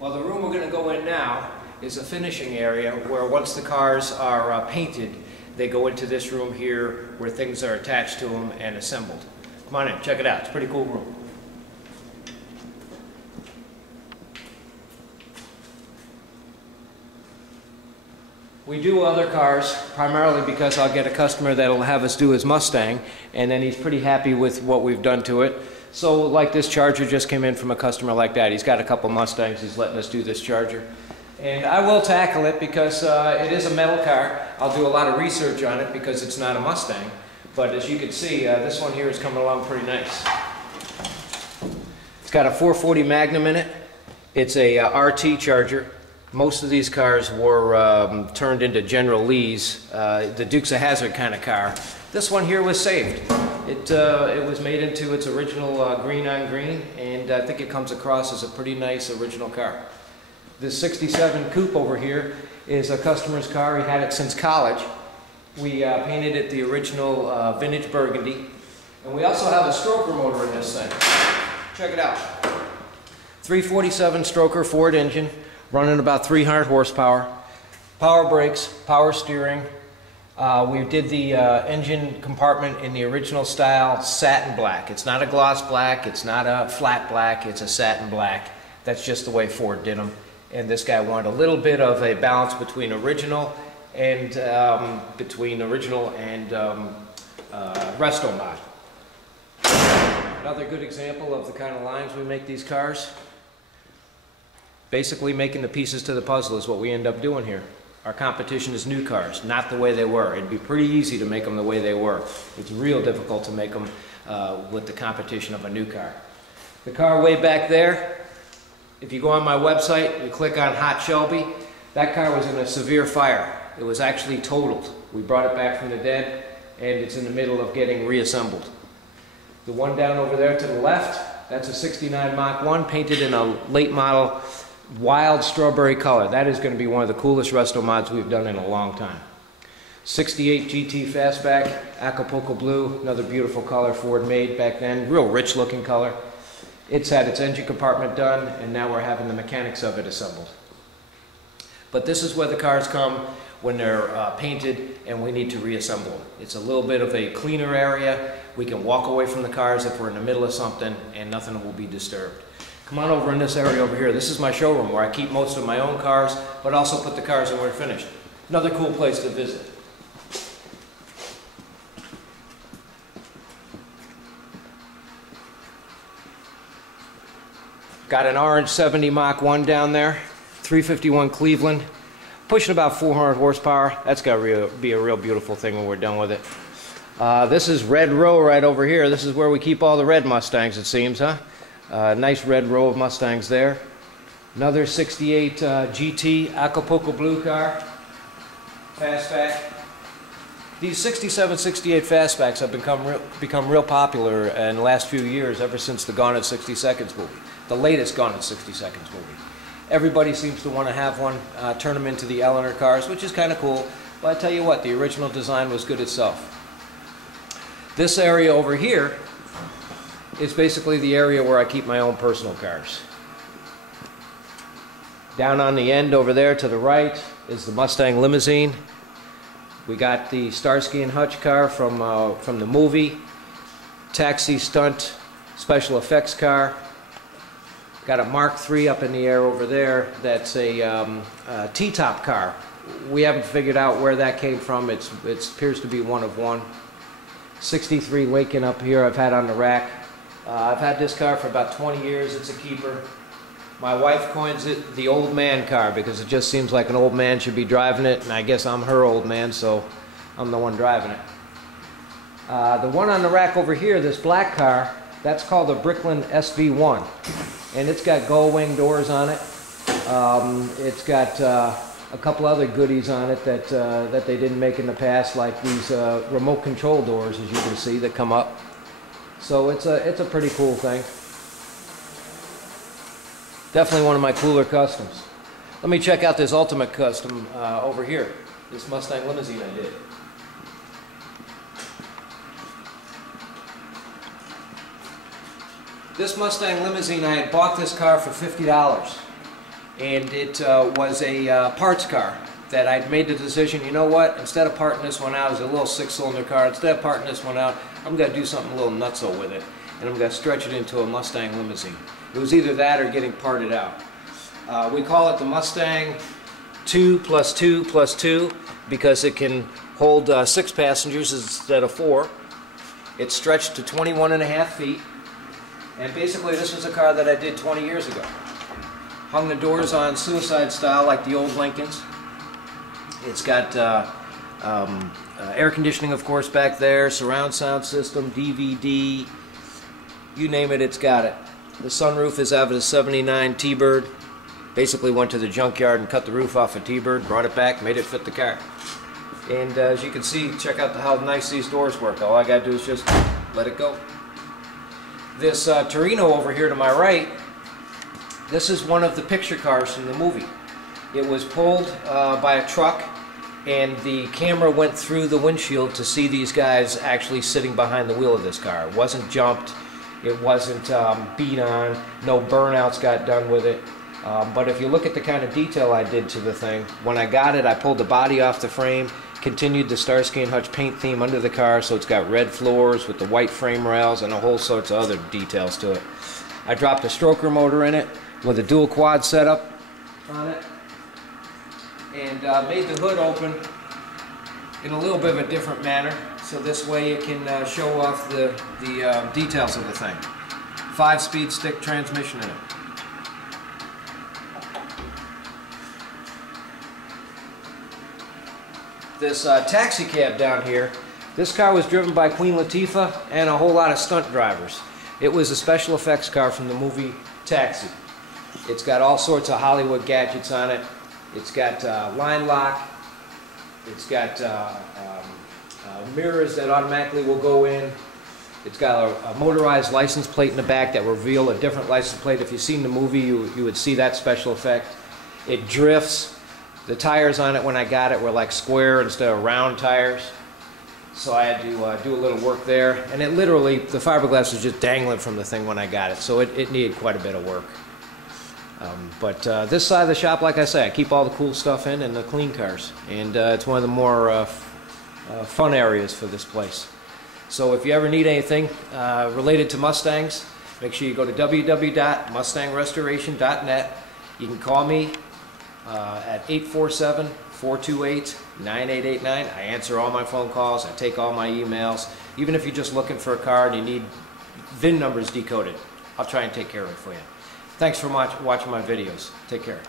Well, the room we're going to go in now is a finishing area where once the cars are painted, they go into this room here where things are attached to them and assembled. Come on in, check it out. It's a pretty cool room. We do other cars primarily because I'll get a customer that'll have us do his Mustang, and then he's pretty happy with what we've done to it. So like this Charger just came in from a customer like that. He's got a couple Mustangs, he's letting us do this Charger. And I will tackle it because it is a metal car. I'll do a lot of research on it because it's not a Mustang. But as you can see, this one here is coming along pretty nice. It's got a 440 Magnum in it. It's a RT Charger. Most of these cars were turned into General Lee's, the Dukes of Hazzard kind of car. This one here was saved. It was made into its original green on green, and I think it comes across as a pretty nice original car. This 67 Coupe over here is a customer's car. He had it since college. We painted it the original vintage burgundy. And we also have a stroker motor in this thing. Check it out. 347 stroker Ford engine, running about 300 horsepower. Power brakes, power steering. We did the engine compartment in the original style satin black. It's not a gloss black, it's not a flat black, it's a satin black. That's just the way Ford did them. And this guy wanted a little bit of a balance between original and resto mod. Another good example of the kind of lines we make these cars. Basically making the pieces to the puzzle is what we end up doing here. Our competition is new cars, not the way they were. It'd be pretty easy to make them the way they were. It's real difficult to make them with the competition of a new car. The car way back there, if you go on my website, you click on Hot Shelby, that car was in a severe fire. It was actually totaled. We brought it back from the dead, and it's in the middle of getting reassembled. The one down over there to the left, that's a 69 Mach 1 painted in a late model wild strawberry color. That is going to be one of the coolest resto mods we've done in a long time. 68 GT Fastback, Acapulco blue, another beautiful color Ford made back then, real rich looking color. It's had its engine compartment done, and now we're having the mechanics of it assembled. But this is where the cars come when they're painted and we need to reassemble them. It's a little bit of a cleaner area. We can walk away from the cars if we're in the middle of something and nothing will be disturbed. Come on over in this area over here. This is my showroom where I keep most of my own cars, but also put the cars in where they're finished. Another cool place to visit. Got an orange 70 Mach 1 down there, 351 Cleveland, pushing about 400 horsepower. That's got to be a real beautiful thing when we're done with it. This is Red Row right over here. This is where we keep all the red Mustangs, it seems, huh? Nice red row of Mustangs there. Another 68 GT Acapulco blue car, fastback. These 67, 68 fastbacks have become real popular in the last few years, ever since the Gone in 60 Seconds movie, the latest Gone in 60 Seconds movie. Everybody seems to want to have one, turn them into the Eleanor cars, which is kind of cool. But I tell you what, the original design was good itself. This area over here is basically the area where I keep my own personal cars. Down on the end over there to the right is the Mustang Limousine. We got the Starsky and Hutch car from the movie. Taxi stunt special effects car. Got a Mark III up in the air over there. That's a T-top car. We haven't figured out where that came from. It appears to be one of one. 63 Lincoln up here I've had on the rack. I've had this car for about 20 years. It's a keeper. My wife coins it the old man car because it just seems like an old man should be driving it, and I guess I'm her old man, so I'm the one driving it. The one on the rack over here, this black car, that's called a Bricklin SV1, and it's got gull wing doors on it. It's got a couple other goodies on it that they didn't make in the past, like these remote control doors, as you can see, that come up. So it's a pretty cool thing. Definitely one of my cooler customs. Let me check out this ultimate custom over here. This Mustang Limousine I did. This Mustang Limousine, I had bought this car for $50. and it was a parts car that I'd made the decision, you know what, instead of parting this one out as a little 6-cylinder car, instead of parting this one out, I'm going to do something a little nutso with it, and I'm going to stretch it into a Mustang Limousine. It was either that or getting parted out. We call it the Mustang 2+2+2 because it can hold 6 passengers instead of 4. It's stretched to 21.5 feet, and basically this was a car that I did 20 years ago. Hung the doors on suicide style like the old Lincolns. It's got air conditioning, of course, back there, surround sound system, DVD, you name it, it's got it. The sunroof is out of a '79 T-Bird. Basically went to the junkyard and cut the roof off a T-Bird, brought it back, made it fit the car. And as you can see, check out how nice these doors work. All I gotta do is just let it go. This Torino over here to my right, this is one of the picture cars from the movie. It was pulled by a truck, and the camera went through the windshield to see these guys actually sitting behind the wheel of this car. It wasn't jumped, it wasn't beat on, no burnouts got done with it. But if you look at the kind of detail I did to the thing, when I got it, I pulled the body off the frame, continued the Starsky and Hutch paint theme under the car, so it's got red floors with the white frame rails and a whole sorts of other details to it. I dropped a stroker motor in it with a dual quad setup on it, and made the hood open in a little bit of a different manner, so this way it can show off the details of the thing. 5-speed stick transmission in it. This taxi cab down here, this car was driven by Queen Latifah and a whole lot of stunt drivers. It was a special effects car from the movie Taxi. It's got all sorts of Hollywood gadgets on it. It's got line lock. It's got mirrors that automatically will go in. It's got a motorized license plate in the back that will reveal a different license plate. If you've seen the movie, you would see that special effect. It drifts. The tires on it when I got it were like square instead of round tires, so I had to do a little work there. And it literally, the fiberglass was just dangling from the thing when I got it, so it needed quite a bit of work. But this side of the shop, like I say, I keep all the cool stuff in and the clean cars, and it's one of the more fun areas for this place. So if you ever need anything related to Mustangs, make sure you go to www.mustangrestoration.net. You can call me at 847-428-9889. I answer all my phone calls, I take all my emails. Even if you're just looking for a car and you need VIN numbers decoded, I'll try and take care of it for you. Thanks for watching my videos. Take care.